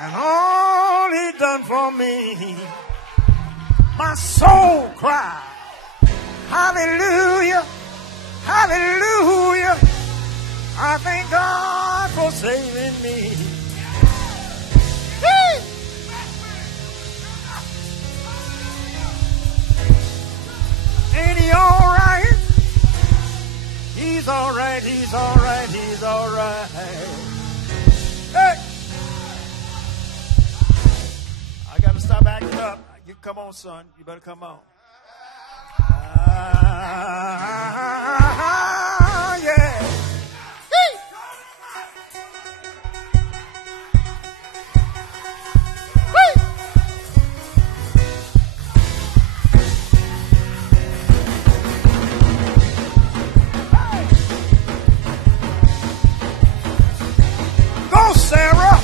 and all he done for me. My soul cries, hallelujah, hallelujah. I thank God for saving me. Woo! Ain't he all right? He's all right, he's all right, he's all right. Hey! I got to stop acting up. You come on, son. You better come on. Yeah. Go, Sarah.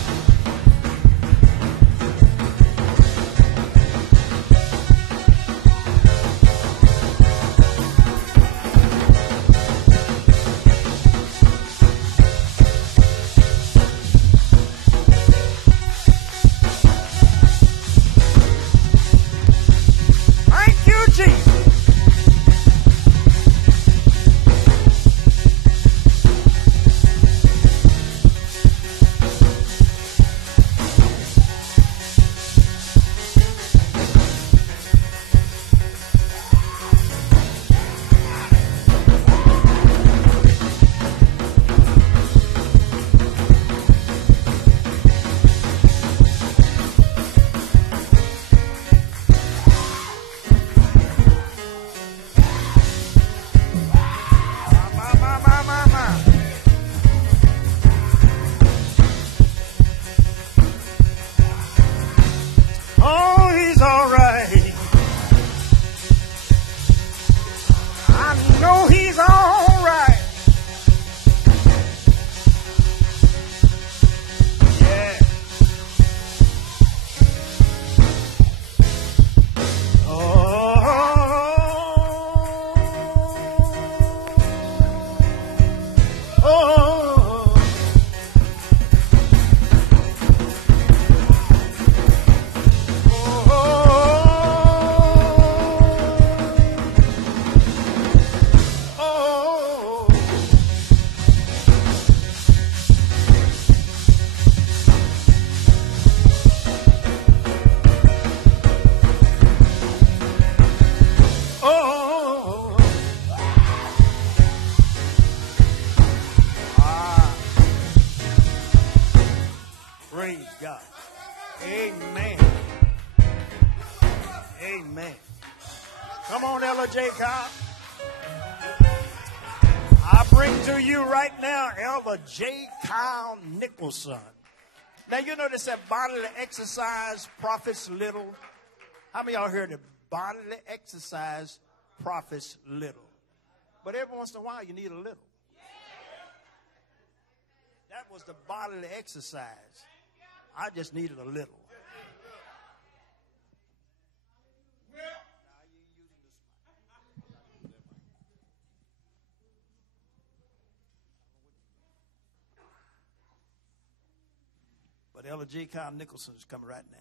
Thank you, Jesus. My. Oh, he's all right. I know he's all right. Yeah. Praise God. Amen. Amen. Come on, Ella J. Cobb. I bring to you right now Ella J. Kyle Nicholson. Now, you know they said bodily exercise profits little. How many of y'all heard that bodily exercise profits little? But every once in a while, you need a little. That was the bodily exercise. I just needed a little. But Ella J. Kyle Nicholson is coming right now.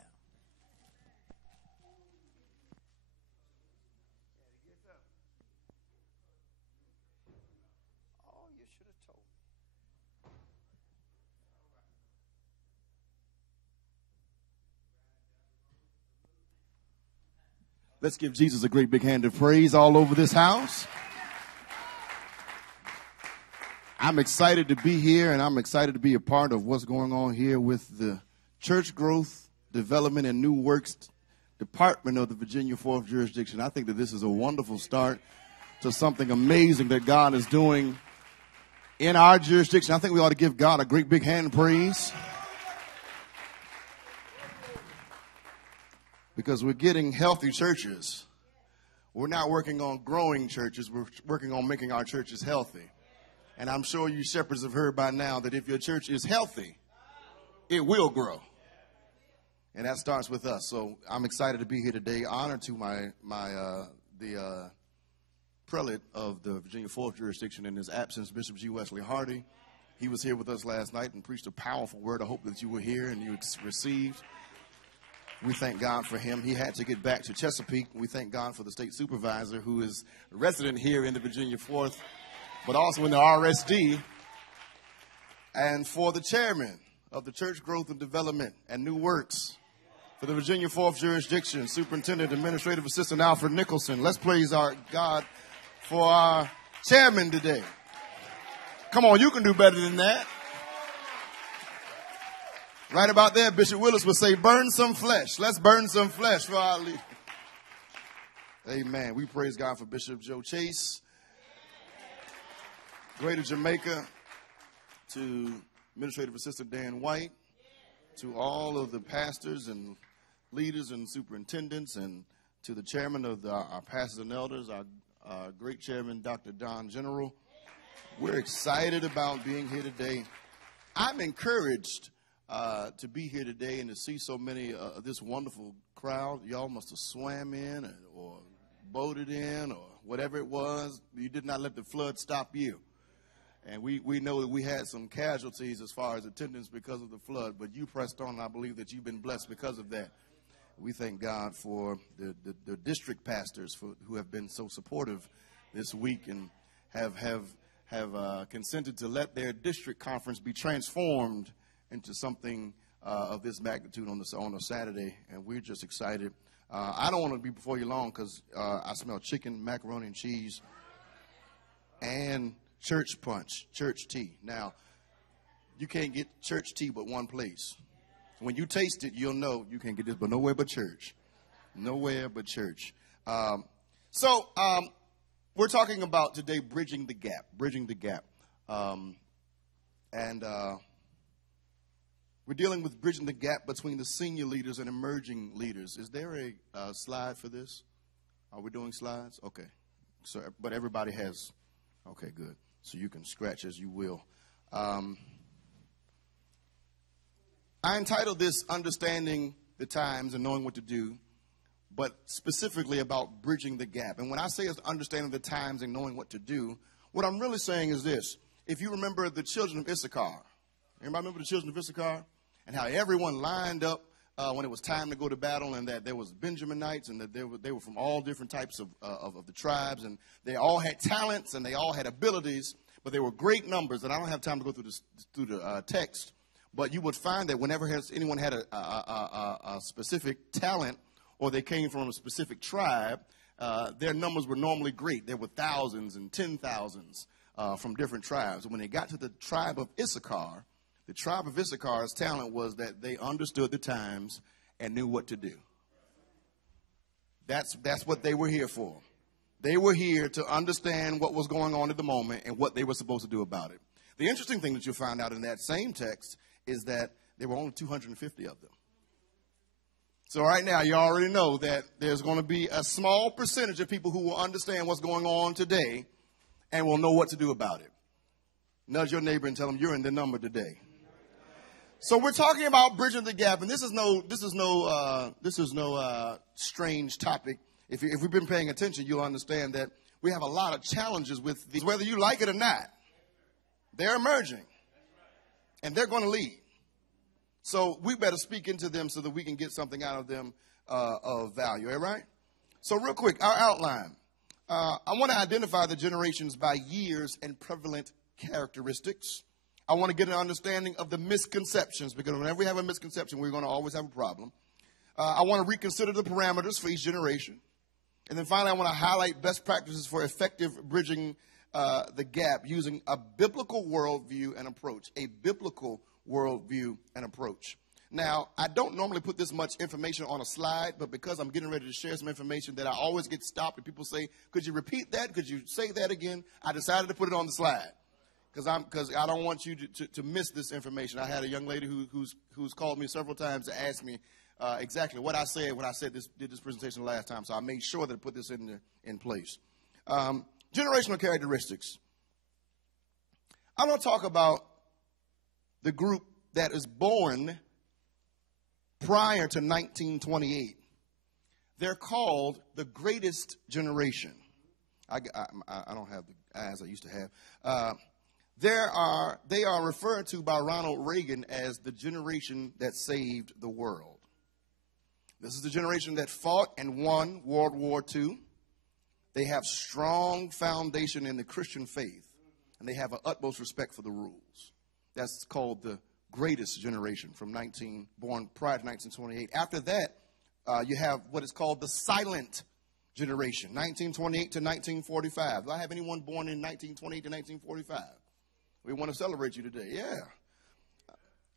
Oh, you should have told me. Let's give Jesus a great big hand of praise all over this house. I'm excited to be here, and I'm excited to be a part of what's going on here with the Church Growth, Development, and New Works Department of the Virginia 4th Jurisdiction. I think that this is a wonderful start to something amazing that God is doing in our jurisdiction. I think we ought to give God a great big hand of praise, because we're getting healthy churches. We're not working on growing churches. We're working on making our churches healthy. And I'm sure you shepherds have heard by now that if your church is healthy, it will grow. And that starts with us. So I'm excited to be here today. Honor to the prelate of the Virginia 4th Jurisdiction in his absence, Bishop G. Wesley Hardy. He was here with us last night and preached a powerful word. I hope that you were here and you received. We thank God for him. He had to get back to Chesapeake. We thank God for the state supervisor who is a resident here in the Virginia 4th, but also in the RSD, and for the chairman of the Church Growth and Development and New Works for the Virginia 4th Jurisdiction, Superintendent Administrative Assistant Alfred Nicholson. Let's praise our God for our chairman today. Come on, you can do better than that. Right about there, Bishop Willis would say, burn some flesh. Let's burn some flesh for our leader. Amen. We praise God for Bishop Joe Chase, Greater Jamaica, to Administrative Assistant Dan White, to all of the pastors and leaders and superintendents, and to the chairman of our pastors and elders, our great chairman, Dr. Don General. We're excited about being here today. I'm encouraged to be here today and to see so many of this wonderful crowd. Y'all must have swam in or boated in or whatever it was. You did not let the flood stop you. And we know that we had some casualties as far as attendance because of the flood, but you pressed on, and I believe that you've been blessed because of that. We thank God for the district pastors who have been so supportive this week and have consented to let their district conference be transformed into something of this magnitude on a Saturday, and we're just excited. I don't want to be before you long because I smell chicken, macaroni and cheese, and church punch, church tea. Now, you can't get church tea but one place. When you taste it, you'll know you can't get this but nowhere but church. Nowhere but church. So we're talking about today bridging the gap. We're dealing with bridging the gap between the senior leaders and emerging leaders. Is there a slide for this? Are we doing slides? Okay. So, but everybody has. Okay, good. So you can scratch as you will. I entitled this Understanding the Times and Knowing What to Do, but specifically about bridging the gap. And when I say it's understanding the times and knowing what to do, what I'm really saying is this. If you remember the children of Issachar, anybody remember the children of Issachar? And how everyone lined up when it was time to go to battle, and that there was Benjaminites, and that they were from all different types of the tribes, and they all had talents and they all had abilities, but they were great numbers. And I don't have time to go through the text, but you would find that whenever anyone had a specific talent or they came from a specific tribe, their numbers were normally great. There were thousands and 10,000s from different tribes. And when they got to the tribe of Issachar, the tribe of Issachar's talent was that they understood the times and knew what to do. That's what they were here for. They were here to understand what was going on at the moment and what they were supposed to do about it. The interesting thing that you'll find out in that same text is that there were only 250 of them. So right now, you already know that there's going to be a small percentage of people who will understand what's going on today and will know what to do about it. Nudge your neighbor and tell them you're in the number today. So we're talking about bridging the gap, and this is no strange topic. If we've been paying attention, you'll understand that we have a lot of challenges with these, whether you like it or not. They're emerging, and they're going to lead. So we better speak into them so that we can get something out of them of value. All right? So real quick, our outline. I want to identify the generations by years and prevalent characteristics. I want to get an understanding of the misconceptions, because whenever we have a misconception, we're going to always have a problem. I want to reconsider the parameters for each generation. And then finally, I want to highlight best practices for effective bridging the gap using a biblical worldview and approach. A biblical worldview and approach. Now, I don't normally put this much information on a slide, but because I'm getting ready to share some information that I always get stopped and people say, could you repeat that? Could you say that again? I decided to put it on the slide. Because I don't want you to miss this information. I had a young lady who's called me several times to ask me exactly what I said when I did this presentation last time. So I made sure that I put this in place. Generational characteristics. I want to talk about the group that is born prior to 1928. They're called the greatest generation. I don't have the eyes I used to have. They are referred to by Ronald Reagan as the generation that saved the world. This is the generation that fought and won World War II. They have strong foundation in the Christian faith, and they have an utmost respect for the rules. That's called the greatest generation born prior to 1928. After that, you have what is called the silent generation, 1928 to 1945. Do I have anyone born in 1928 to 1945? We want to celebrate you today. Yeah.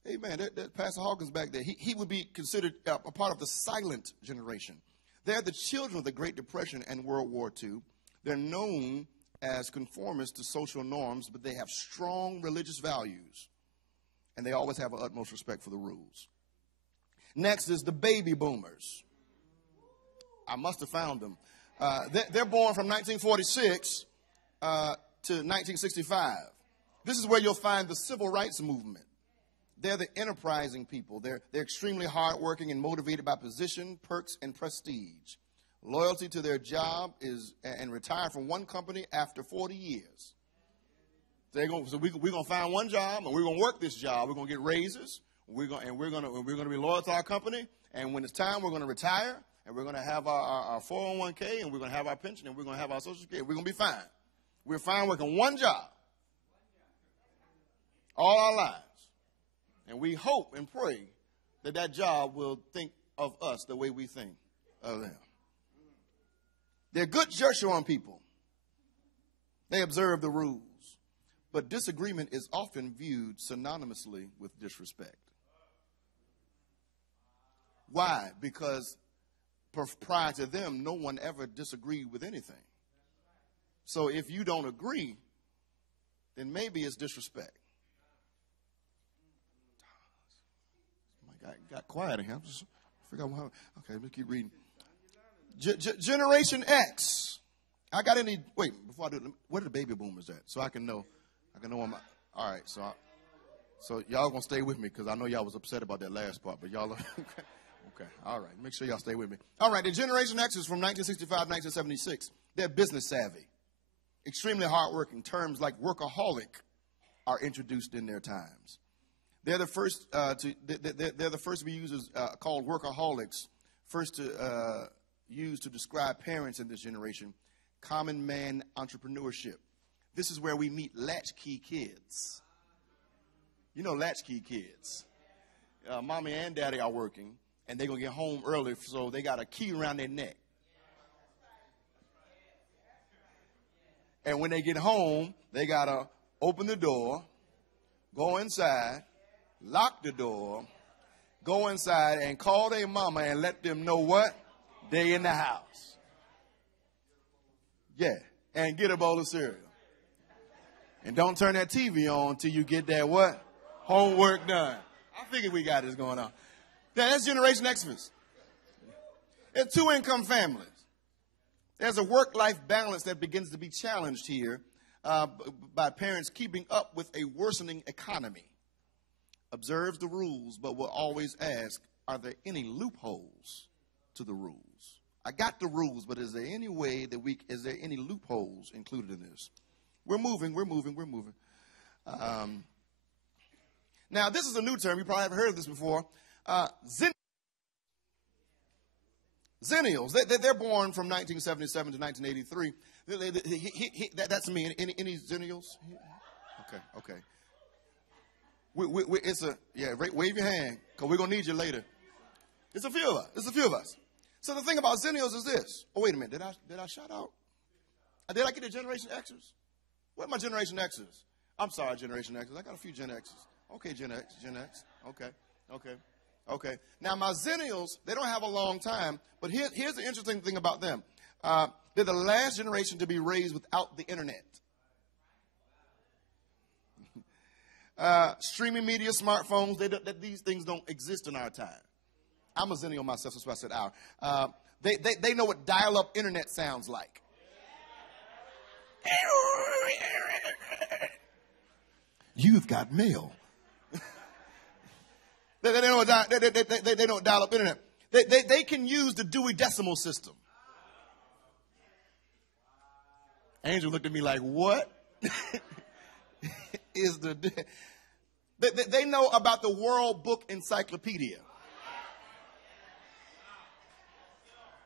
Amen. That Pastor Hawkins back there, he would be considered a part of the silent generation. They're the children of the Great Depression and World War II. They're known as conformists to social norms, but they have strong religious values, and they always have an utmost respect for the rules. Next is the baby boomers. I must have found them. They're born from 1946 to 1965. This is where you'll find the civil rights movement. They're the enterprising people. They're extremely hardworking and motivated by position, perks, and prestige. Loyalty to their job and retire from one company after 40 years. We're going to find one job, and we're going to work this job. We're going to get raises. We're going to be loyal to our company. And when it's time, we're going to retire, and we're going to have our 401k, and we're going to have our pension, and we're going to have our Social Security. We're going to be fine. We're fine working one job all our lives. And we hope and pray that that job will think of us the way we think of them. They're good church-going people. They observe the rules. But disagreement is often viewed synonymously with disrespect. Why? Because prior to them, no one ever disagreed with anything. So if you don't agree, then maybe it's disrespect. Got quiet in here. I forgot how. Okay, let me keep reading. Generation X. I got any? Wait, before I do it, where are the baby boomers at? So I can know. All right. So y'all gonna stay with me because I know y'all was upset about that last part, but y'all are okay. All right. Make sure y'all stay with me. All right. The Generation X is from 1965 to 1976. They're business savvy, extremely hardworking. Terms like workaholic are introduced in their times. They're the first they're the first to be used as called workaholics. First to used to describe parents in this generation. Common man entrepreneurship. This is where we meet latchkey kids. You know latchkey kids. Mommy and daddy are working, and they're gonna get home early, so they got a key around their neck. And when they get home, they gotta open the door, go inside, lock the door, go inside and call their mama and let them know what? They in the house. Yeah, and get a bowl of cereal. And don't turn that TV on till you get that what? Homework done. I figured we got this going on. That's Generation Xmas. It's two-income families. There's a work-life balance that begins to be challenged here by parents keeping up with a worsening economy. Observes the rules, but will always ask, are there any loopholes to the rules? I got the rules, but is there any way that is there any loopholes included in this? We're moving. Now, this is a new term. You probably haven't heard of this before. Zennials. They're born from 1977 to 1983. That's me. Any Zennials? Okay. Wave your hand, because we're going to need you later. It's a few of us. So the thing about Zennials is this. Oh, wait a minute. Did I shout out? Did I get the Generation Xers? Where are my Generation Xers? I'm sorry, Generation Xers. I got a few Gen Xers. Okay, Gen X. Okay. Now, my Zennials, they don't have a long time, but here's the interesting thing about them. They're the last generation to be raised without the internet. Streaming media, smartphones, these things don't exist in our time. I'm a Zennial myself, that's why I said our. They know what dial-up internet sounds like. You've got mail. They know what dial-up internet. They can use the Dewey Decimal System. Angel looked at me like, what? is they know about the World Book Encyclopedia.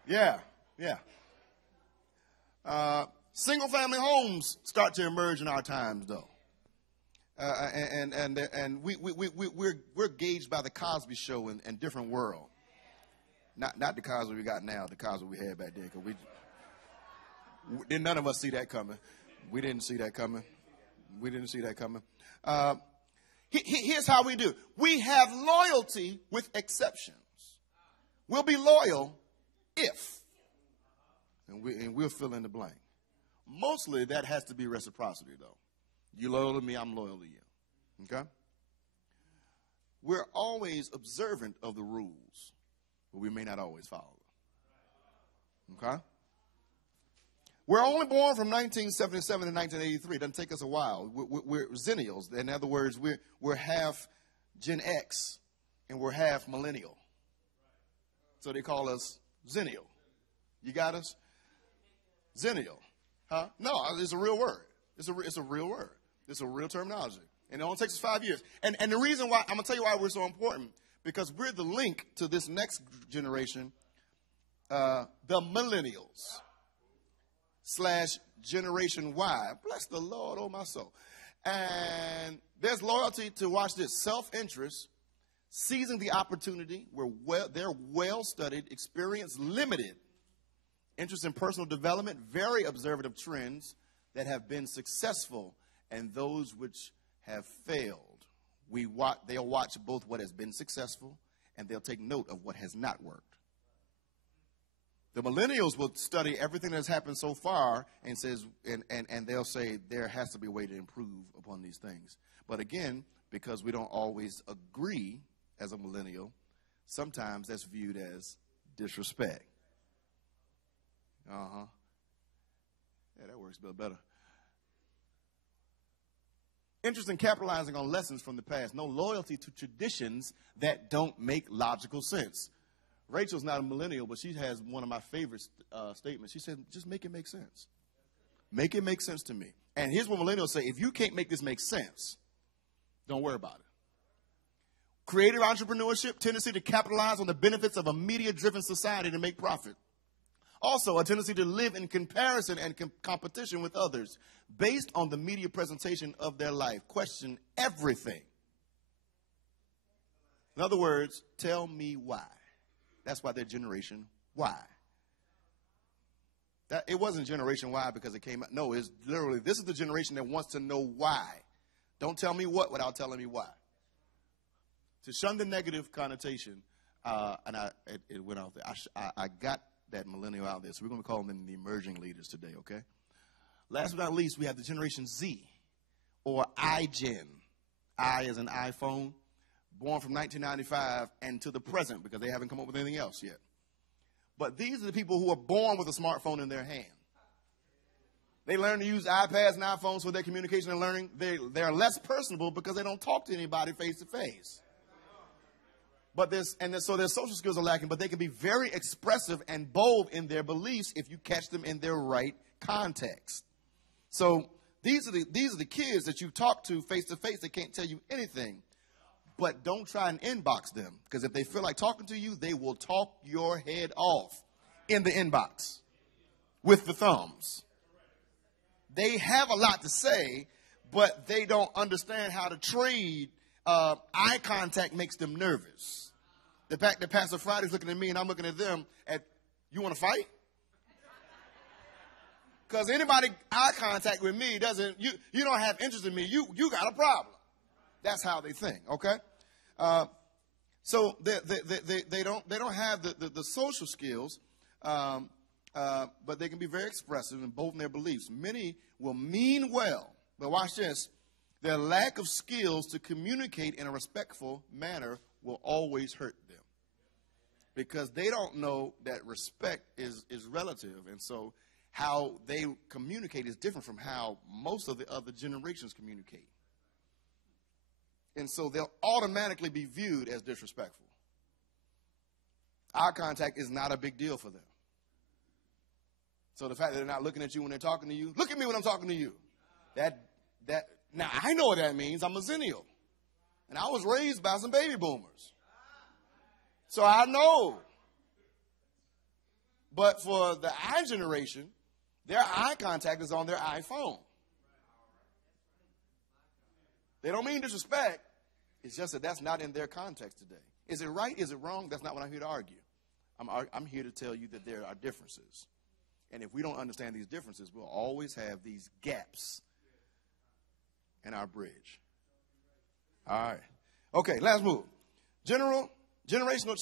Yeah. Single family homes start to emerge in our times, though. And we're gauged by the Cosby Show and different world. Not the Cosby we got now, the Cosby we had back then. Because didn't none of us see that coming. We didn't see that coming. Here's how we do. We have loyalty with exceptions. We'll be loyal if, and we'll fill in the blank. Mostly that has to be reciprocity, though. You loyal to me, I'm loyal to you. Okay? We're always observant of the rules, but we may not always follow them. Okay? We're only born from 1977 to 1983. It doesn't take us a while. We're zennials. In other words, we're half Gen X and we're half millennial. So they call us zennial. You got us? Zennial. Huh? No, it's a real word. It's a real word. It's a real terminology. And it only takes us 5 years. And the reason why, I'm going to tell you why we're so important, because we're the link to this next generation, the millennials / Generation Y. Bless the Lord, oh my soul. And there's loyalty to, watch this, self-interest, seizing the opportunity, they're well-studied, experienced, limited, interest in personal development, very observant of trends that have been successful and those which have failed. They'll watch both what has been successful and they'll take note of what has not worked. The millennials will study everything that's happened so far and they'll say there has to be a way to improve upon these things. But again, because we don't always agree as a millennial, sometimes that's viewed as disrespect. Yeah, that works a bit better. Interest in capitalizing on lessons from the past. No loyalty to traditions that don't make logical sense. Rachel's not a millennial, but she has one of my favorite statements. She said, just make it make sense. Make it make sense to me. And here's what millennials say. If you can't make this make sense, don't worry about it. Creative entrepreneurship, tendency to capitalize on the benefits of a media-driven society to make profit. Also, a tendency to live in comparison and competition with others based on the media presentation of their life. Question everything. In other words, tell me why. That's why they're Generation Y. It wasn't Generation Y because it came out. No, it's literally, this is the generation that wants to know why. Don't tell me what without telling me why. To shun the negative connotation, it went out there. I got that millennial out there, so we're going to call them the emerging leaders today, okay? Last but not least, we have the Generation Z, or iGen. I as an iPhone, born from 1995 and to the present, because they haven't come up with anything else yet. But these are the people who are born with a smartphone in their hand. They learn to use iPads and iPhones for their communication and learning. They're less personable because they don't talk to anybody face to face. So their social skills are lacking, but they can be very expressive and bold in their beliefs if you catch them in their right context. So these are the kids that you talk to face to face. They can't tell you anything, but don't try and inbox them, because if they feel like talking to you, they will talk your head off in the inbox with the thumbs. They have a lot to say, but they don't understand how to trade. Eye contact makes them nervous. The fact that Pastor Friday's looking at me and I'm looking at them you want to fight? Because anybody eye contact with me you don't have interest in me. You got a problem. That's how they think, okay? So they don't have the social skills, but they can be very expressive in both in their beliefs. Many will mean well, but watch this. Their lack of skills to communicate in a respectful manner will always hurt them, because they don't know that respect is relative. And so how they communicate is different from how most of the other generations communicate. And so they'll automatically be viewed as disrespectful. Eye contact is not a big deal for them. So the fact that they're not looking at you when they're talking to you, look at me when I'm talking to you, that Now, I know what that means. I'm a millennial. And I was raised by some baby boomers. So I know. But for the I generation, their eye contact is on their iPhone. They don't mean disrespect. It's just that that's not in their context today. Is it right? Is it wrong? That's not what I'm here to argue. I'm here to tell you that there are differences. And if we don't understand these differences, we'll always have these gaps in our bridge. All right. Okay, let's move. Generational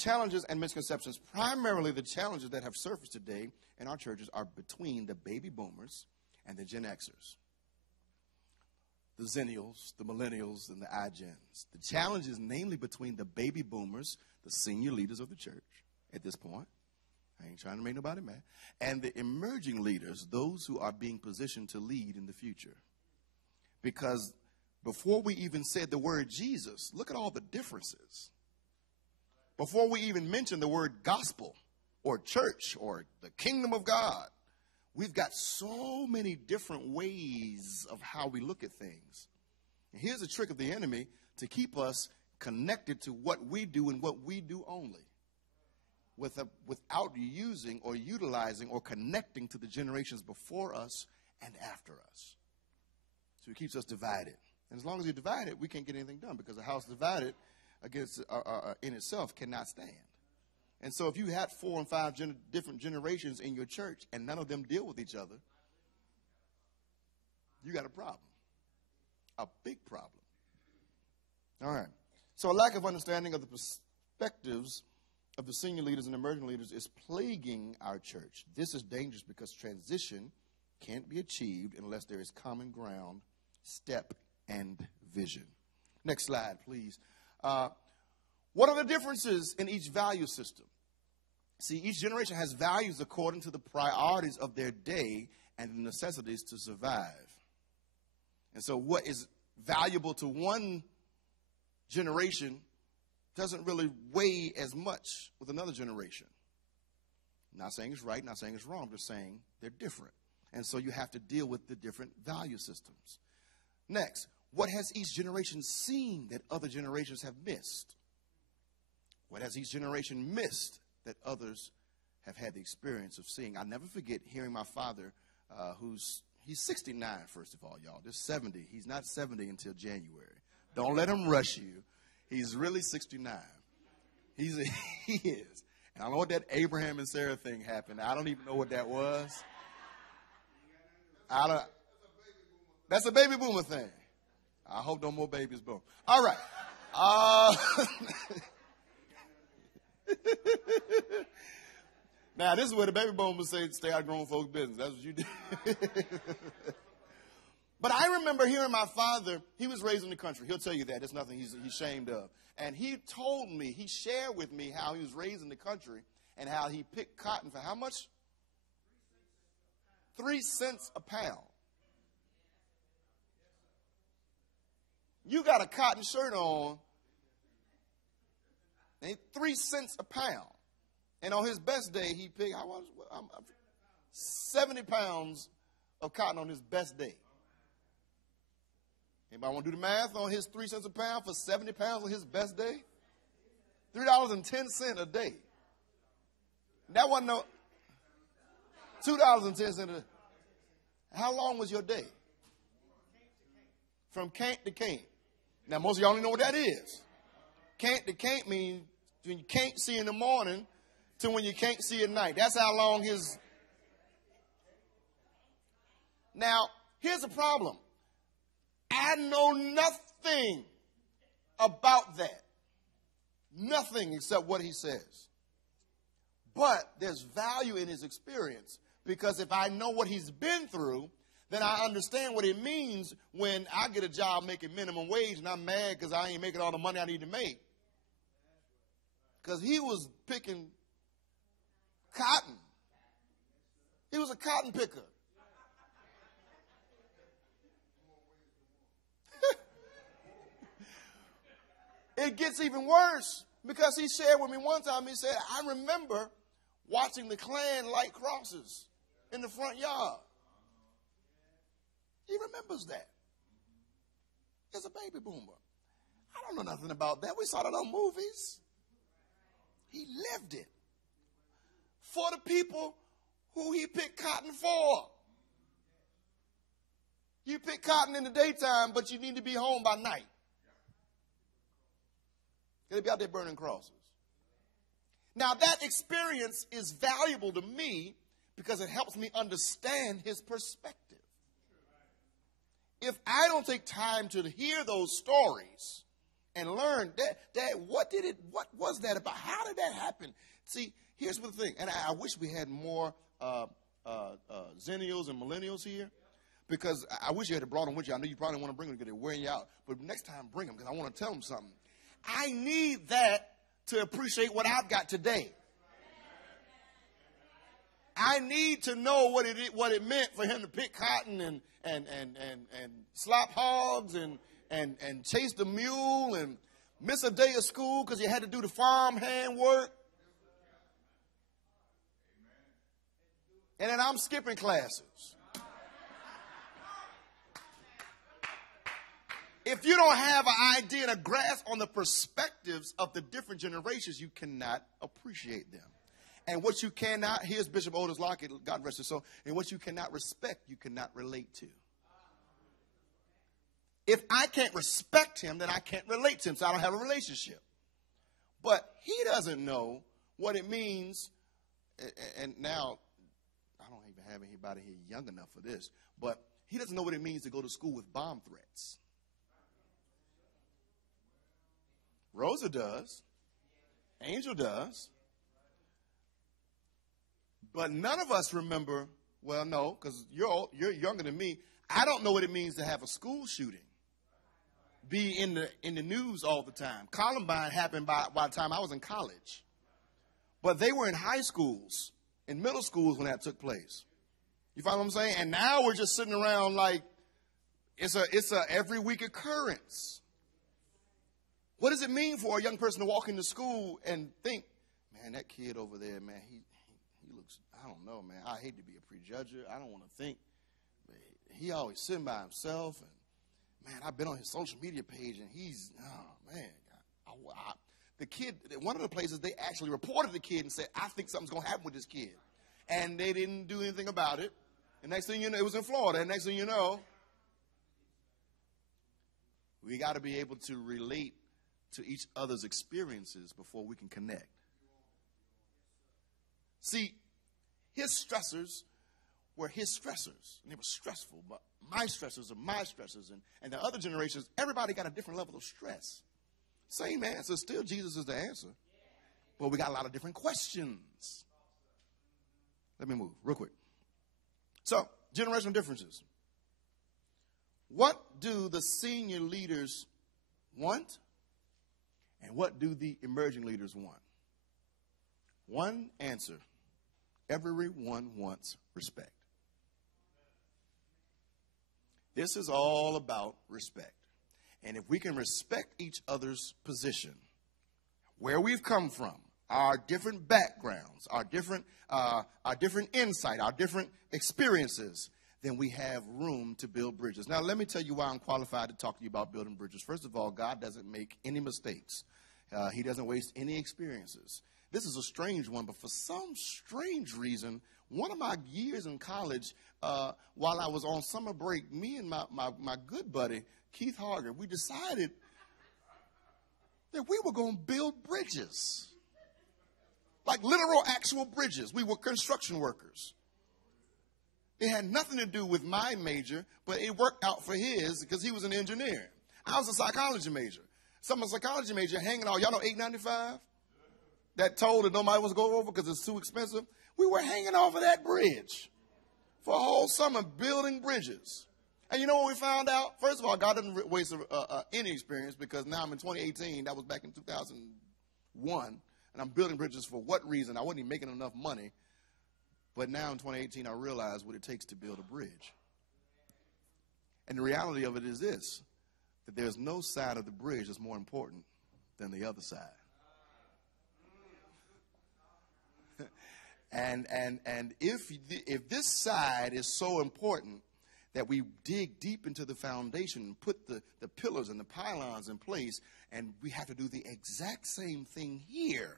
challenges and misconceptions. Primarily the challenges that have surfaced today in our churches are between the baby boomers and the Gen Xers. The Zennials, the Millennials, and the iGens. The challenge is namely between the baby boomers, the senior leaders of the church at this point. I ain't trying to make nobody mad. And the emerging leaders, those who are being positioned to lead in the future. Because before we even said the word Jesus, look at all the differences. Before we even mentioned the word gospel or church or the kingdom of God, we've got so many different ways of how we look at things. And here's a trick of the enemy to keep us connected to what we do and what we do only, without using or utilizing or connecting to the generations before us and after us. So he keeps us divided. And as long as you're divided, we can't get anything done, because a house divided against in itself cannot stand. And so if you had 4 and 5 different generations in your church and none of them deal with each other, you got a problem, a big problem. All right. So a lack of understanding of the perspectives of the senior leaders and emerging leaders is plaguing our church. This is dangerous because transition can't be achieved unless there is common ground, step, and vision. Next slide, please. What are the differences in each value system? See, each generation has values according to the priorities of their day and the necessities to survive. And so what is valuable to one generation doesn't really weigh as much with another generation. Not saying it's right, not saying it's wrong, just saying they're different. And so you have to deal with the different value systems. Next, what has each generation seen that other generations have missed? What has each generation missed that others have had the experience of seeing? I'll never forget hearing my father, he's 69, first of all, y'all. Just 70. He's not 70 until January. Don't let him rush you. He's really 69. He is. And I don't know what that Abraham and Sarah thing happened. I don't even know what that was. That's a baby boomer thing. I hope no more babies born. All right. Now, this is where the baby boomers say, stay out of grown folks' business. That's what you do. But I remember hearing my father, he was raised in the country. He'll tell you that. There's nothing he's ashamed of. And he told me, he shared with me how he was raised in the country and how he picked cotton for how much? 3 cents a pound. You got a cotton shirt on, and 3 cents a pound. And on his best day, he picked 70 pounds of cotton on his best day. Anybody want to do the math on his 3 cents a pound for 70 pounds on his best day? $3.10 a day. That wasn't no $2.10 a day. How long was your day? From can't to can't. Now, most of y'all don't know what that is. Can't to can't means when you can't see in the morning to when you can't see at night. That's how long his... Now, here's the problem. I know nothing about that. Nothing except what he says. But there's value in his experience, because if I know what he's been through, then I understand what it means when I get a job making minimum wage and I'm mad because I ain't making all the money I need to make. Because he was picking cotton. He was a cotton picker. It gets even worse, because he shared with me one time, he said, I remember watching the Klan light crosses in the front yard. He remembers that. is a baby boomer. I don't know nothing about that. We saw that on movies. He lived it for the people who he picked cotton for. You pick cotton in the daytime, but you need to be home by night. They'll be out there burning crosses. Now, that experience is valuable to me because it helps me understand his perspective. If I don't take time to hear those stories and learn what was that about? How did that happen? See, here's the thing, and I wish we had more Zennials and Millennials here, because I wish you had brought them with you. I know you probably want to bring them because they're wearing you out, but next time bring them because I want to tell them something. I need that to appreciate what I've got today. I need to know what it meant for him to pick cotton and slop hogs and chase the mule and miss a day of school because he had to do the farm hand work. And then I'm skipping classes. If you don't have an idea and a grasp on the perspectives of the different generations, you cannot appreciate them. And what you cannot, here's Bishop Otis Lockett, God rest his soul, and what you cannot respect, you cannot relate to. If I can't respect him, then I can't relate to him, so I don't have a relationship. But he doesn't know what it means, and now, I don't even have anybody here young enough for this, but he doesn't know what it means to go to school with bomb threats. Rosa does. Angel does. But none of us remember, well, no, because you're younger than me. I don't know what it means to have a school shooting. Be in the news all the time. Columbine happened by the time I was in college. But they were in high schools, in middle schools when that took place. You follow what I'm saying? And now we're just sitting around like it's a every week occurrence. What does it mean for a young person to walk into school and think, man, that kid over there, man, he looks, I don't know, man. I hate to be a prejudger. I don't want to think. He always sitting by himself. And, man, I've been on his social media page, and he's, oh, man. The kid, one of the places they actually reported the kid and said, I think something's going to happen with this kid. And they didn't do anything about it. And next thing you know, it was in Florida. And next thing you know, we got to be able to relate to each other's experiences before we can connect. See, his stressors were his stressors, and they were stressful, but my stressors are my stressors, and the other generations, everybody got a different level of stress. Same answer, still Jesus is the answer, but we got a lot of different questions. Let me move real quick. So, generational differences. What do the senior leaders want? And what do the emerging leaders want? One answer. Everyone wants respect. This is all about respect. And if we can respect each other's position, where we've come from, our different backgrounds, our different insight, our different experiences, then we have room to build bridges. Now, let me tell you why I'm qualified to talk to you about building bridges. First of all, God doesn't make any mistakes. He doesn't waste any experiences. This is a strange one, but for some strange reason, one of my years in college, while I was on summer break, me and my good buddy, Keith Harger, we decided that we were going to build bridges. Like literal, actual bridges. We were construction workers. It had nothing to do with my major, but it worked out for his because he was an engineer. I was a psychology major. Some of the psychology major hanging out. Y'all know $8.95? That toll that nobody wants to go over because it's too expensive. We were hanging off of that bridge for a whole summer building bridges. And you know what we found out? First of all, God didn't waste any experience because now I'm in 2018. That was back in 2001. And I'm building bridges for what reason? I wasn't even making enough money. But now in 2018, I realize what it takes to build a bridge. And the reality of it is this, that there's no side of the bridge that's more important than the other side. And if this side is so important, that we dig deep into the foundation and put the pillars and the pylons in place, and we have to do the exact same thing here.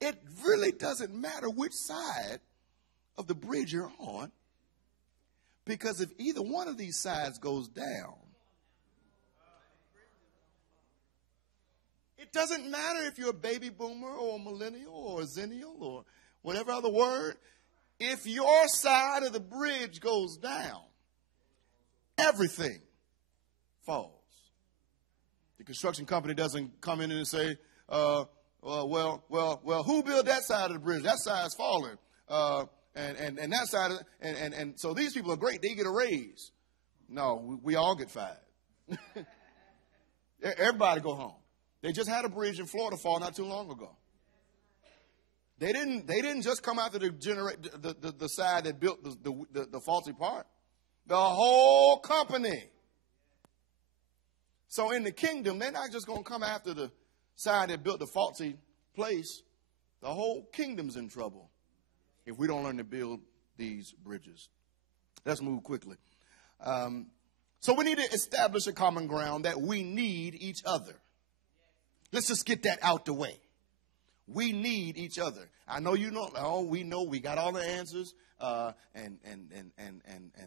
It really doesn't matter which side of the bridge you're on, because if either one of these sides goes down, it doesn't matter if you're a baby boomer or a millennial or a zennial or whatever other word. If your side of the bridge goes down, everything falls. The construction company doesn't come in and say, well, who built that side of the bridge? That side's falling. And that side, and so these people are great. They get a raise. No, we all get fired. Everybody go home. They just had a bridge in Florida fall not too long ago. They didn't just come after the side that built the faulty part. The whole company. So in the kingdom, they're not just going to come after the side that built the faulty place. The whole kingdom's in trouble if we don't learn to build these bridges. Let's move quickly. So we need to establish a common ground that we need each other. Let's just get that out the way. We need each other. I know you know. Oh, we know we got all the answers, and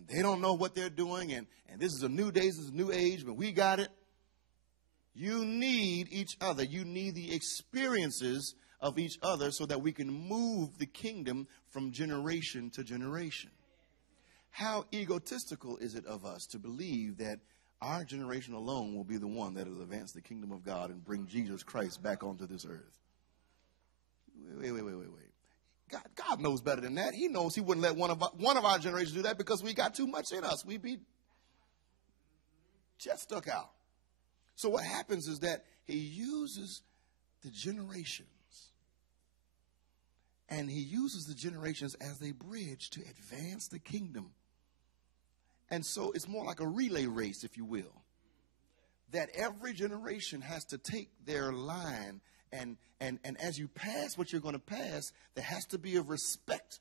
they don't know what they're doing. And this is a new day, this is a new age, but we got it. You need each other. You need the experiences of each other so that we can move the kingdom from generation to generation. How egotistical is it of us to believe that our generation alone will be the one that will advance the kingdom of God and bring Jesus Christ back onto this earth? Wait. God knows better than that. He knows he wouldn't let one of our generations do that because we got too much in us. We'd be just stuck out. So what happens is that he uses the generations. And he uses the generations as a bridge to advance the kingdom. And so it's more like a relay race, if you will, that every generation has to take their line. And as you pass what you're going to pass, there has to be a respect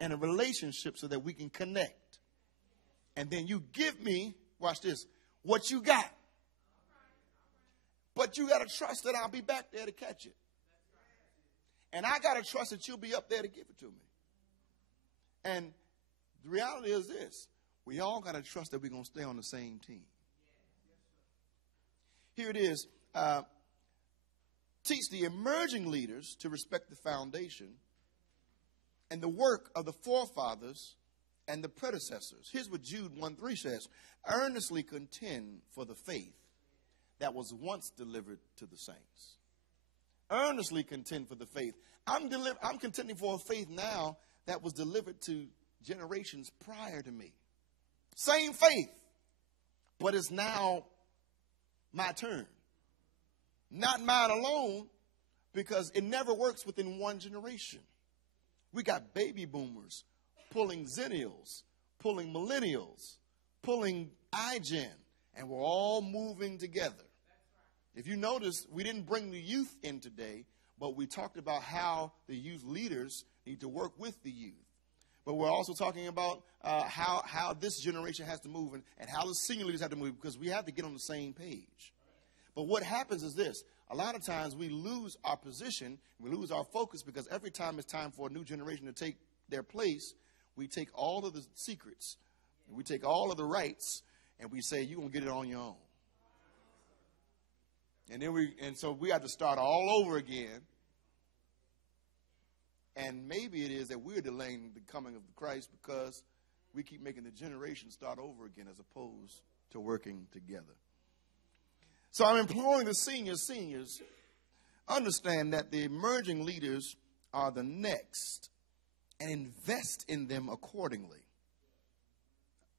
and a relationship so that we can connect. And then you give me, watch this, what you got. But you got to trust that I'll be back there to catch it. And I got to trust that you'll be up there to give it to me. And the reality is this. We all got to trust that we're going to stay on the same team. Here it is. Teach the emerging leaders to respect the foundation and the work of the forefathers and the predecessors. Here's what Jude 1:3 says. Earnestly contend for the faith that was once delivered to the saints. Earnestly contend for the faith. I'm contending for a faith now that was delivered to generations prior to me. Same faith, but it's now my turn. Not mine alone, because it never works within one generation. We got baby boomers pulling zennials, pulling millennials, pulling iGen, and we're all moving together. If you notice, we didn't bring the youth in today, but we talked about how the youth leaders need to work with the youth. But we're also talking about how this generation has to move and how the senior leaders have to move, because we have to get on the same page. But what happens is this. A lot of times we lose our position, we lose our focus, because every time it's time for a new generation to take their place, we take all of the secrets, we take all of the rights, and we say, you're going to get it on your own. And so we have to start all over again. And maybe it is that we're delaying the coming of Christ because we keep making the generation start over again as opposed to working together. So I'm imploring the seniors, understand that the emerging leaders are the next and invest in them accordingly.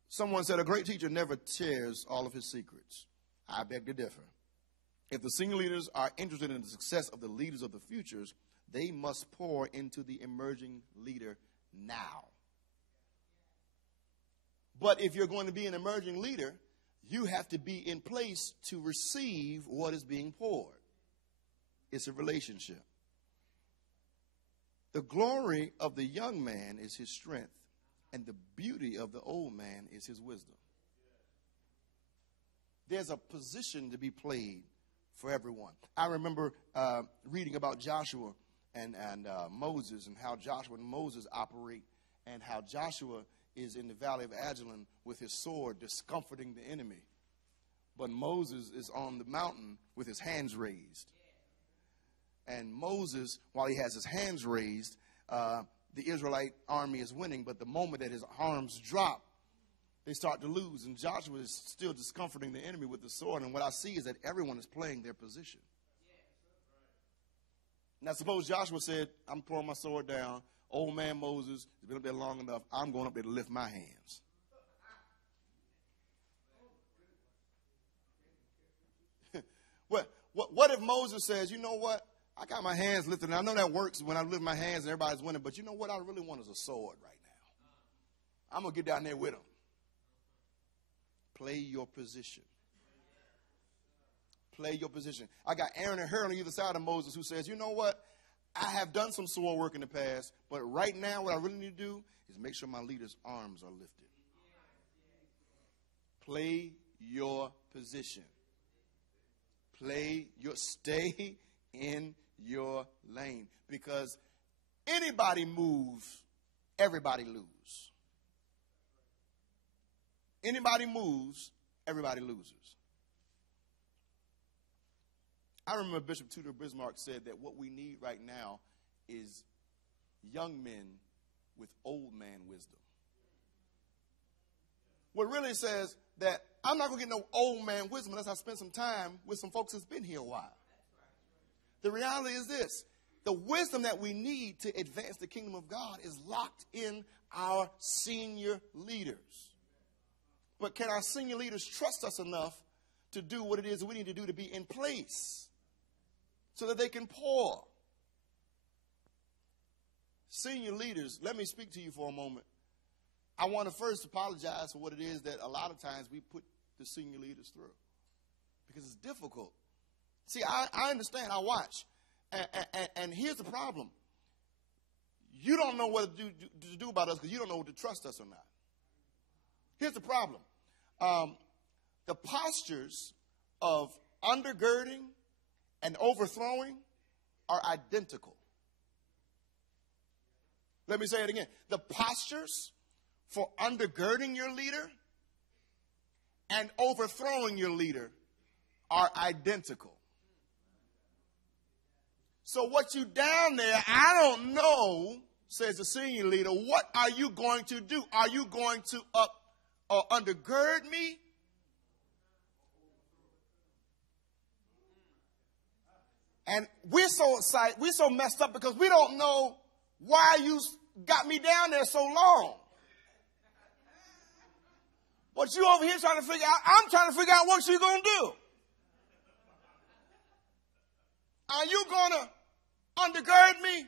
Someone said a great teacher never shares all of his secrets. I beg to differ. If the senior leaders are interested in the success of the leaders of the futures, they must pour into the emerging leader now. But if you're going to be an emerging leader, you have to be in place to receive what is being poured. It's a relationship. The glory of the young man is his strength, And the beauty of the old man is his wisdom. There's a position to be played for everyone. I remember reading about Joshua and Moses, and how Joshua and Moses operate, and how Joshua is in the valley of Ajalon with his sword discomforting the enemy. But Moses is on the mountain with his hands raised. And Moses, while he has his hands raised, the Israelite army is winning. But the moment that his arms drop, they start to lose. And Joshua is still discomforting the enemy with the sword. And what I see is that everyone is playing their position. Now, suppose Joshua said, I'm throwing my sword down. Old man Moses has been up there long enough. I'm going up there to lift my hands. What if Moses says, you know what? I got my hands lifted. And I know that works when I lift my hands and everybody's winning. But you know what I really want is a sword right now. I'm going to get down there with them. Play your position. Play your position. I got Aaron and Hur on either side of Moses who says, you know what? I have done some sword work in the past. But right now what I really need to do is make sure my leader's arms are lifted. Play your position. Stay in your lane. Because anybody moves, everybody lose. Anybody moves, everybody loses. I remember Bishop Tudor Bismarck said that what we need right now is young men with old man wisdom. What really says that I'm not going to get no old man wisdom unless I spend some time with some folks that's been here a while. The reality is this. The wisdom that we need to advance the kingdom of God is locked in our senior leaders. But can our senior leaders trust us enough to do what it is that we need to do to be in place so that they can pour? Senior leaders, let me speak to you for a moment. I want to first apologize for what it is that a lot of times we put the senior leaders through, because it's difficult. See, I understand. I watch. And here's the problem. You don't know what to do about us because you don't know what to trust us or not. Here's the problem. The postures of undergirding and overthrowing are identical. Let me say it again. The postures for undergirding your leader and overthrowing your leader are identical. So what you down there, I don't know, says the senior leader, what are you going to do? Are you going to undergird me? And we're so excited, we're so messed up because we don't know why you got me down there so long. But you over here trying to figure out, I'm trying to figure out what you're going to do. Are you going to undergird me?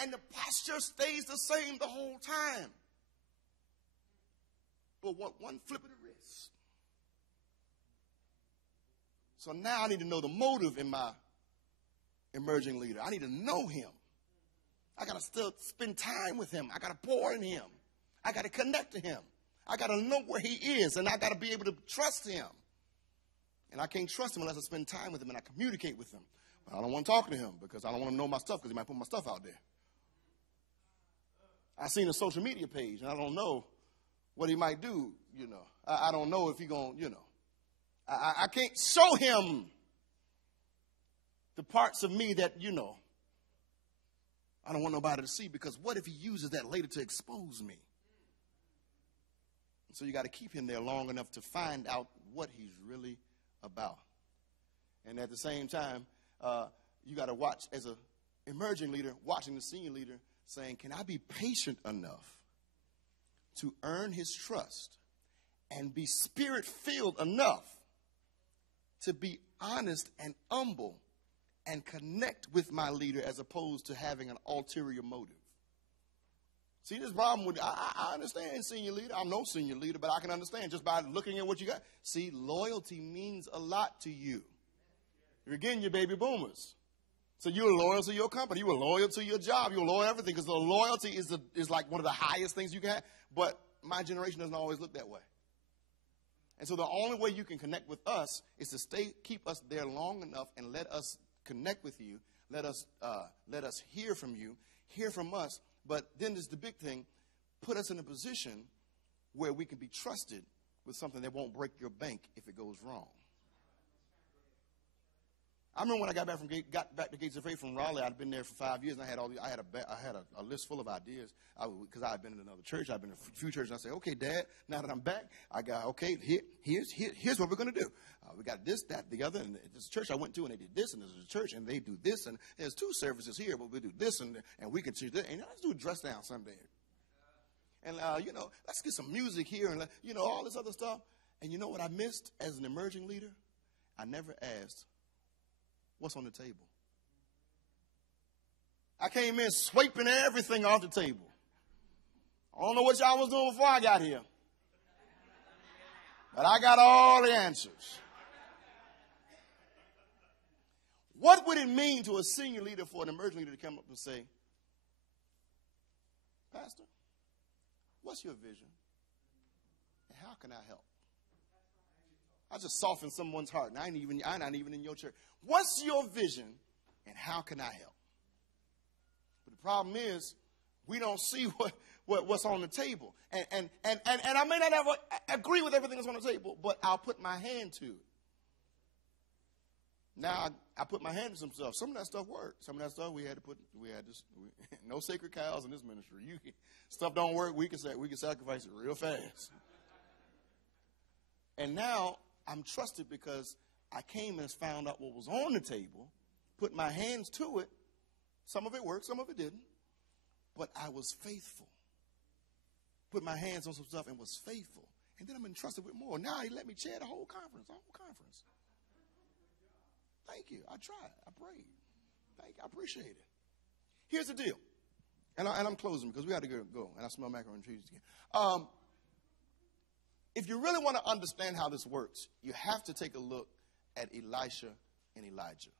And the posture stays the same the whole time. But one flip of the wrist. So now I need to know the motive in my emerging leader. I need to know him. I got to still spend time with him. I got to pour in him. I got to connect to him. I got to know where he is, and I got to be able to trust him. And I can't trust him unless I spend time with him and I communicate with him. But I don't want to talk to him because I don't want to know my stuff because he might put my stuff out there. I seen a social media page, and I don't know what he might do, you know. I don't know if he's going to, you know. I can't show him the parts of me that, you know, I don't want nobody to see, because what if he uses that later to expose me? So you got to keep him there long enough to find out what he's really about. And at the same time, you got to watch as an emerging leader, watching the senior leader, saying, can I be patient enough to earn his trust and be spirit-filled enough to be honest and humble and connect with my leader as opposed to having an ulterior motive? See, this problem with, I understand senior leader. I'm no senior leader, but I can understand just by looking at what you got. See, loyalty means a lot to you. You're getting your baby boomers. So you're loyal to your company. You were loyal to your job. You're loyal to everything because the loyalty is like one of the highest things you can have. But my generation doesn't always look that way. And so the only way you can connect with us is to keep us there long enough and let us connect with you. Let us hear from you, hear from us. But then there's the big thing. Put us in a position where we can be trusted with something that won't break your bank if it goes wrong. I remember when I got back to Gates of Faith from Raleigh. I'd been there for 5 years, and I had a list full of ideas because I had been in another church. I'd been in a few churches. And I said, "Okay, Dad, now that I'm back, I got here's what we're going to do. We got this, that, the other, and this church I went to, and they did this, and there's a church, and they do this, and there's 2 services here, but we do this, and we can choose this, and let's do a dress down Sunday, and let's get some music here, and all this other stuff." And you know what I missed as an emerging leader? I never asked, what's on the table? I came in sweeping everything off the table. I don't know what y'all was doing before I got here, but I got all the answers. What would it mean to a senior leader for an emerging leader to come up and say, "Pastor, what's your vision? And how can I help?" I just softened someone's heart, and I'm not even in your church. What's your vision, and how can I help? But the problem is, we don't see what's on the table. And I may not ever agree with everything that's on the table, but I'll put my hand to it. Now, I put my hand to some stuff. Some of that stuff worked. Some of that stuff no sacred cows in this ministry. Stuff don't work, we can sacrifice it real fast. And now, I'm trusted because I came and found out what was on the table, put my hands to it. Some of it worked, some of it didn't. But I was faithful. Put my hands on some stuff and was faithful. And then I'm entrusted with more. Now he let me chair the whole conference. Thank you. I tried. I prayed. Thank you. I appreciate it. Here's the deal. And I'm closing because we got to go. And I smell macaroni and cheese again. If you really want to understand how this works, you have to take a look at Elisha and Elijah.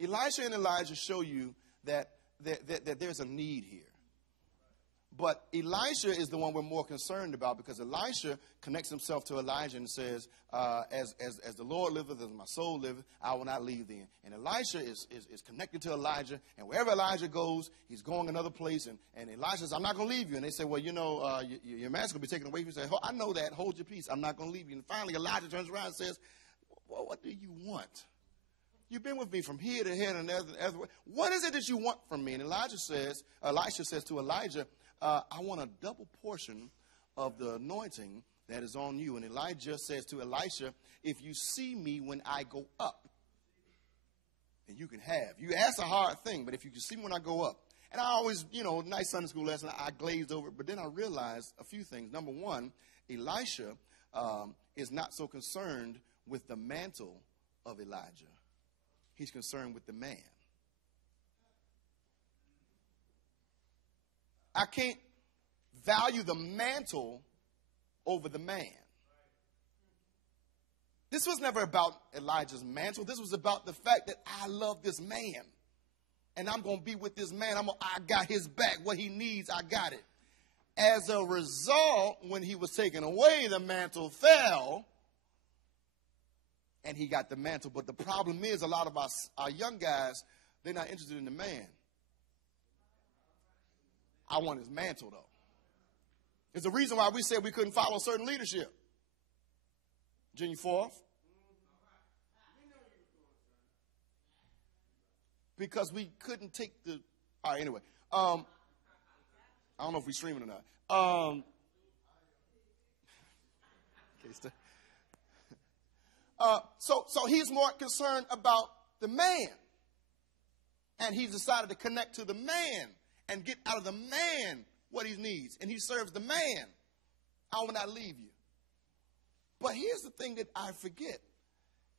Elisha and Elijah show you that there's a need here. But Elisha is the one we're more concerned about because Elisha connects himself to Elijah and says, as the Lord liveth, as my soul liveth, I will not leave thee. And Elisha is connected to Elijah, and wherever Elijah goes, he's going another place. And Elisha says, I'm not going to leave you. And they say, well, your master will be taken away from you. He says, I know that. Hold your peace. I'm not going to leave you. And finally, Elijah turns around and says, well, what do you want? You've been with me from here to here and other way. What is it that you want from me? And Elisha says to Elijah, I want a double portion of the anointing that is on you. And Elijah says to Elisha, if you see me when I go up, and you can have. You ask a hard thing, but if you can see me when I go up. And I always, nice Sunday school lesson, I glazed over it. But then I realized a few things. Number one, Elisha is not so concerned with the mantle of Elijah. He's concerned with the man. I can't value the mantle over the man. This was never about Elijah's mantle. This was about the fact that I love this man. And I'm going to be with this man. I got his back. What he needs, I got it. As a result, when he was taken away, the mantle fell. And he got the mantle. But the problem is a lot of our young guys, they're not interested in the man. I want his mantle, though. It's the reason why we said we couldn't follow certain leadership. Junior 4th. Because we couldn't take the... All right, anyway. I don't know if we're streaming or not. So he's more concerned about the man. And he's decided to connect to the man and get out of the man what he needs. And he serves the man. I will not leave you. But here's the thing that I forget.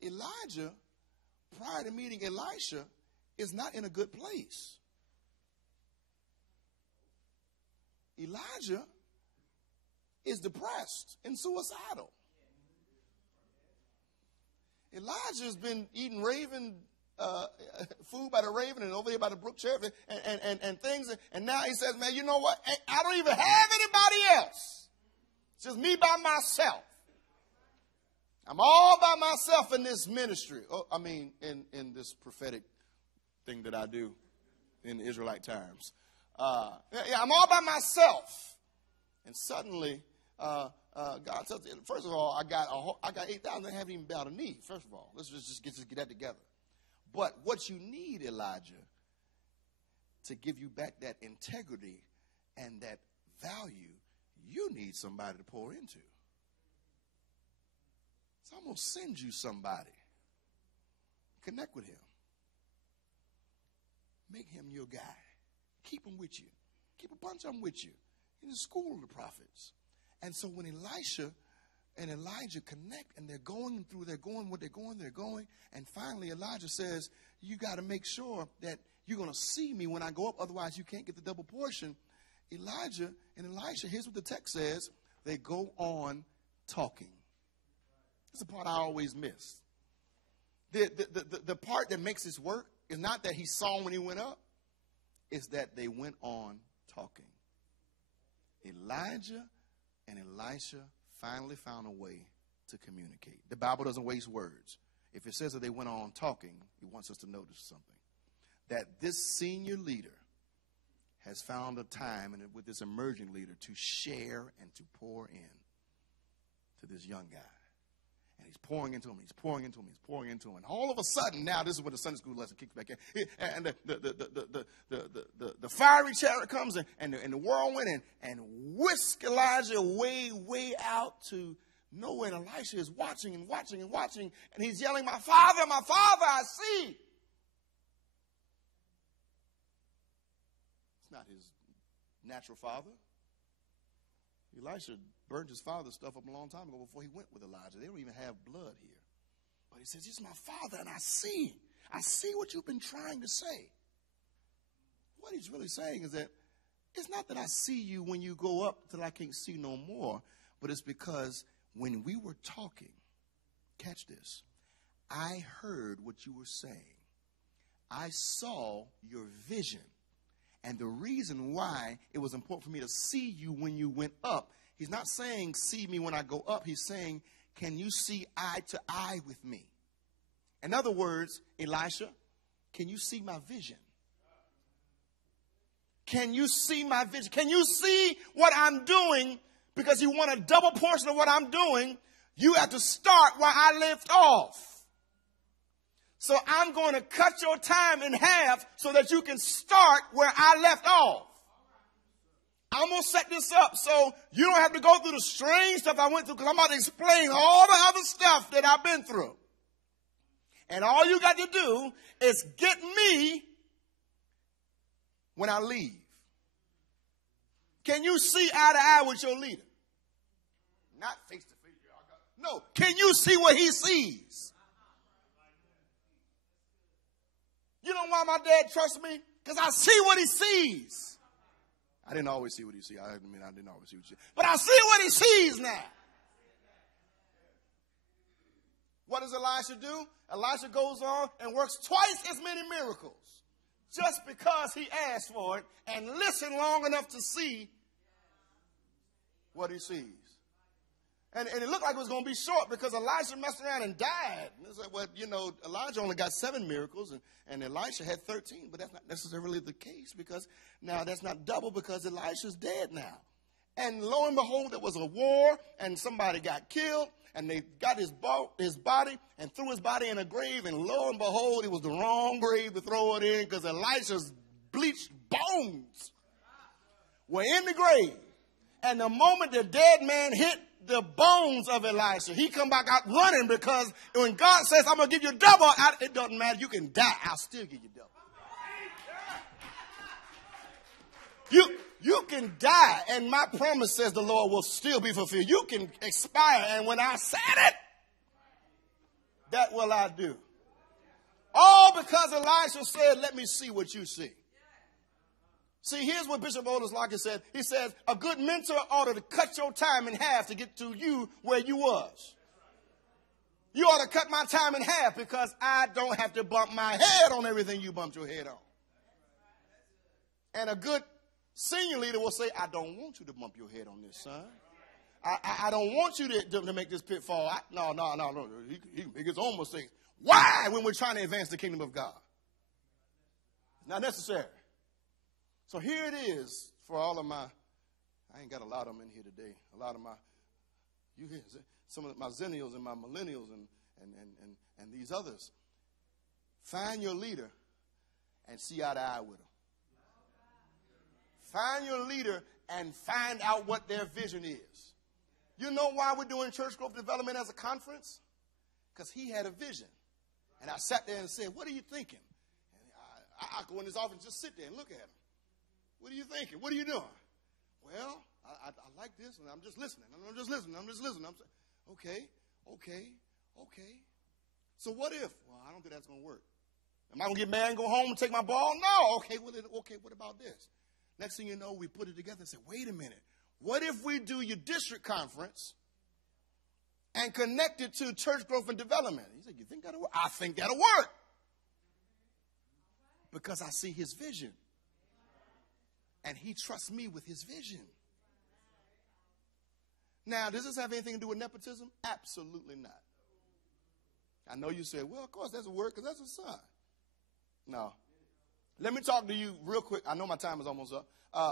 Elijah, prior to meeting Elisha, is not in a good place. Elijah is depressed and suicidal. Elijah's been eating raven food by the raven and over here by the brook cherry and things. And now he says, man, you know what? I don't even have anybody else. It's just me by myself. I'm all by myself in this ministry. In this prophetic thing that I do in the Israelite times. I'm all by myself. And suddenly, God tells me, first of all, I got 8,000 that haven't even bowed a knee. First of all, let's just get that together. But what you need, Elijah, to give you back that integrity and that value, you need somebody to pour into. So I'm going to send you somebody. Connect with him. Make him your guy. Keep him with you. Keep a bunch of them with you. In the school of the prophets. And so when Elisha and Elijah connect and they're going. And finally Elijah says, you got to make sure that you're going to see me when I go up. Otherwise you can't get the double portion. Elijah and Elisha, here's what the text says. They go on talking. That's the part I always miss. The part that makes this work is not that he saw when he went up. It's that they went on talking. Elijah and Elisha finally found a way to communicate. The Bible doesn't waste words. If it says that they went on talking, it wants us to notice something. That this senior leader has found a time with this emerging leader to share and to pour in to this young guy. And he's pouring into him, And all of a sudden, now this is when the Sunday school lesson kicks back in. And the fiery chariot comes and the whirlwind and whisk Elijah way out to nowhere. And Elisha is watching. And he's yelling, my father, I see. It's not his natural father. Elisha burned his father's stuff up a long time ago before he went with Elijah. They don't even have blood here. But he says, this is my father, and I see what you've been trying to say. What he's really saying is that it's not that I see you when you go up till I can't see no more, but it's because when we were talking, catch this, I heard what you were saying. I saw your vision. And the reason why it was important for me to see you when you went up, he's not saying see me when I go up. He's saying, can you see eye to eye with me? In other words, Elisha, can you see my vision? Can you see my vision? Can you see what I'm doing? Because you want a double portion of what I'm doing, you have to start where I left off. So I'm going to cut your time in half so that you can start where I left off. I'm going to set this up so you don't have to go through the strange stuff I went through, because I'm about to explain all the other stuff that I've been through. And all you got to do is get me when I leave. Can you see eye to eye with your leader? Not face to face. No. Can you see what he sees? You know why my dad trusts me? Because I see what he sees. I didn't always see what he sees. I didn't always see what he sees. But I see what he sees now. What does Elisha do? Elisha goes on and works twice as many miracles just because he asked for it and listened long enough to see what he sees. And it looked like it was going to be short because Elisha messed around and died. And it's like, well, Elijah only got 7 miracles and Elisha had 13. But that's not necessarily the case, because now that's not double, because Elisha's dead now. And lo and behold, there was a war and somebody got killed. And they got his body and threw his body in a grave. And lo and behold, it was the wrong grave to throw it in, because Elisha's bleached bones were in the grave. And the moment the dead man hit the bones of Elisha, he come back out running, because when God says, I'm going to give you double, it doesn't matter. You can die. I'll still give you double. You can die, and my promise, says the Lord, will still be fulfilled. You can expire, and when I said it, that will I do. All because Elisha said, let me see what you see. See, here's what Bishop Otis Lockett said. He says, a good mentor ought to cut your time in half to get to you where you was. You ought to cut my time in half because I don't have to bump my head on everything you bumped your head on. And a good senior leader will say, I don't want you to bump your head on this, son. I don't want you to make this pitfall. No. He make his own mistakes. Why? When we're trying to advance the kingdom of God. It's not necessary. So here it is for all of my, I ain't got a lot of them in here today. A lot of my, you hear some of my zennials and my millennials and these others. Find your leader and see eye to eye with them. Find your leader and find out what their vision is. You know why we're doing church growth development as a conference? Because he had a vision. And I sat there and said, what are you thinking? And I go in his office and just sit there and look at him. What are you thinking? What are you doing? Well, I like this, and I'm just listening. I'm just listening. I'm saying, okay. So what if? Well, I don't think that's going to work. Am I going to get mad and go home and take my ball? No. Okay, what about this? Next thing you know, we put it together and say, wait a minute. What if we do your district conference and connect it to church growth and development? He said, you think that'll work? I think that'll work. Because I see his vision. And he trusts me with his vision. Now, does this have anything to do with nepotism? Absolutely not. I know you say, well, of course, that's a word because that's a son. No. Let me talk to you real quick. I know my time is almost up.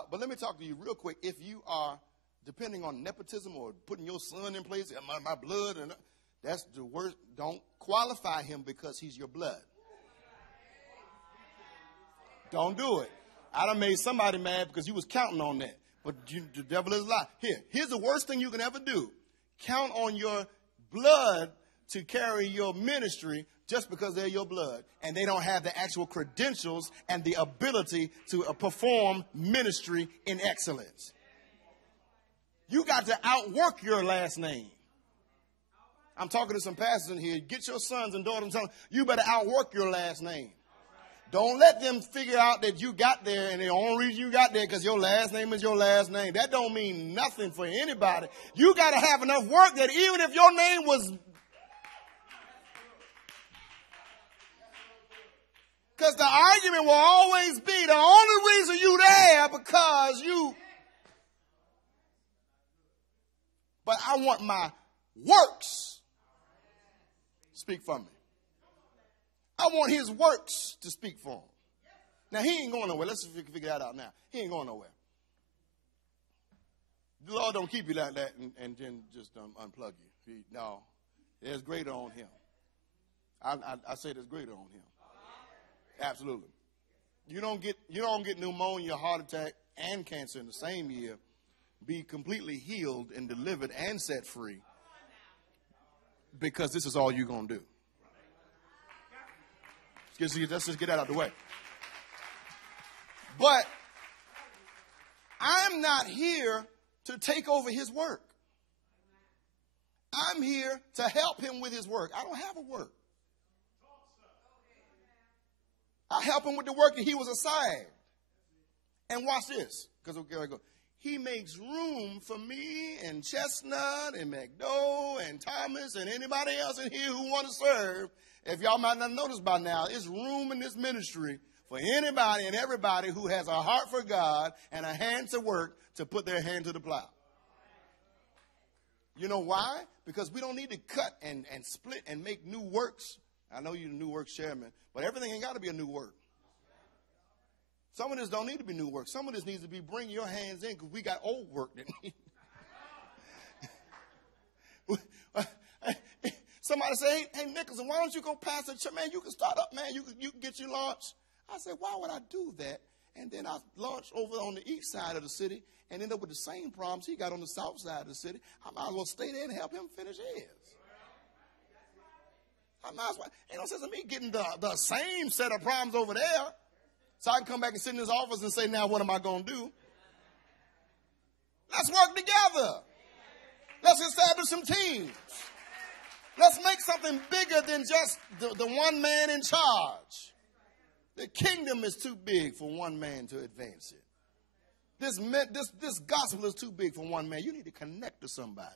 But let me talk to you real quick. If you are depending on nepotism or putting your son in place, my blood, and that's the worst. Don't qualify him because he's your blood. Don't do it. I done made somebody mad because you was counting on that. But the devil is a lie. Here's the worst thing you can ever do. Count on your blood to carry your ministry just because they're your blood. And they don't have the actual credentials and the ability to perform ministry in excellence. You got to outwork your last name. I'm talking to some pastors in here. Get your sons and daughters and tell them, you better outwork your last name. Don't let them figure out that you got there and the only reason you got there because your last name is your last name. That don't mean nothing for anybody. You got to have enough work that even if your name was... Because the argument will always be the only reason you there because you... But I want my works speak for me. I want his works to speak for him. Now, he ain't going nowhere. Let's figure that out now. He ain't going nowhere. The Lord don't keep you like that and then just unplug you. No, there's greater on him. I say there's greater on him. Absolutely. You don't get pneumonia, heart attack, and cancer in the same year, be completely healed and delivered and set free because this is all you're going to do. Let's just get that out of the way. But I'm not here to take over his work. I'm here to help him with his work. I don't have a work. I help him with the work that he was assigned. And watch this. Because he makes room for me and Chestnut and McDowell and Thomas and anybody else in here who want to serve. If y'all might not notice by now, there's room in this ministry for anybody and everybody who has a heart for God and a hand to work to put their hand to the plow. You know why? Because we don't need to cut and split and make new works. I know you're the new works chairman, but everything ain't got to be a new work. Some of this don't need to be new work. Some of this needs to be bring your hands in because we got old work that needs. Somebody say, hey, Nicholson, why don't you go past the church? Man, you can start up, man. You can get your launch. I said, why would I do that? And then I launch over on the east side of the city and end up with the same problems he got on the south side of the city. I might as well stay there and help him finish his. I might as well. Ain't no sense in me getting the same set of problems over there. So I can come back and sit in his office and say, now what am I going to do? Let's work together. Let's establish some teams. Let's make something bigger than just the one man in charge. The kingdom is too big for one man to advance it. This gospel is too big for one man. You need to connect to somebody,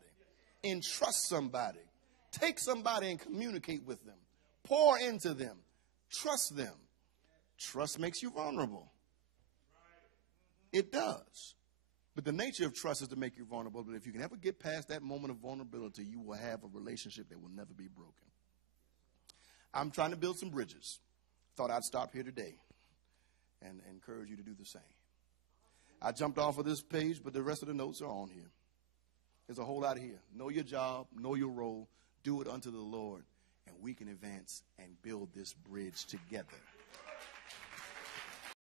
entrust somebody, Take somebody and communicate with them. Pour into them. Trust them. Trust makes you vulnerable. It does. But the nature of trust is to make you vulnerable. But if you can ever get past that moment of vulnerability, you will have a relationship that will never be broken. I'm trying to build some bridges. Thought I'd stop here today and encourage you to do the same. I jumped off of this page, but the rest of the notes are on here. There's a whole lot here. Know your job, know your role, do it unto the Lord, and we can advance and build this bridge together.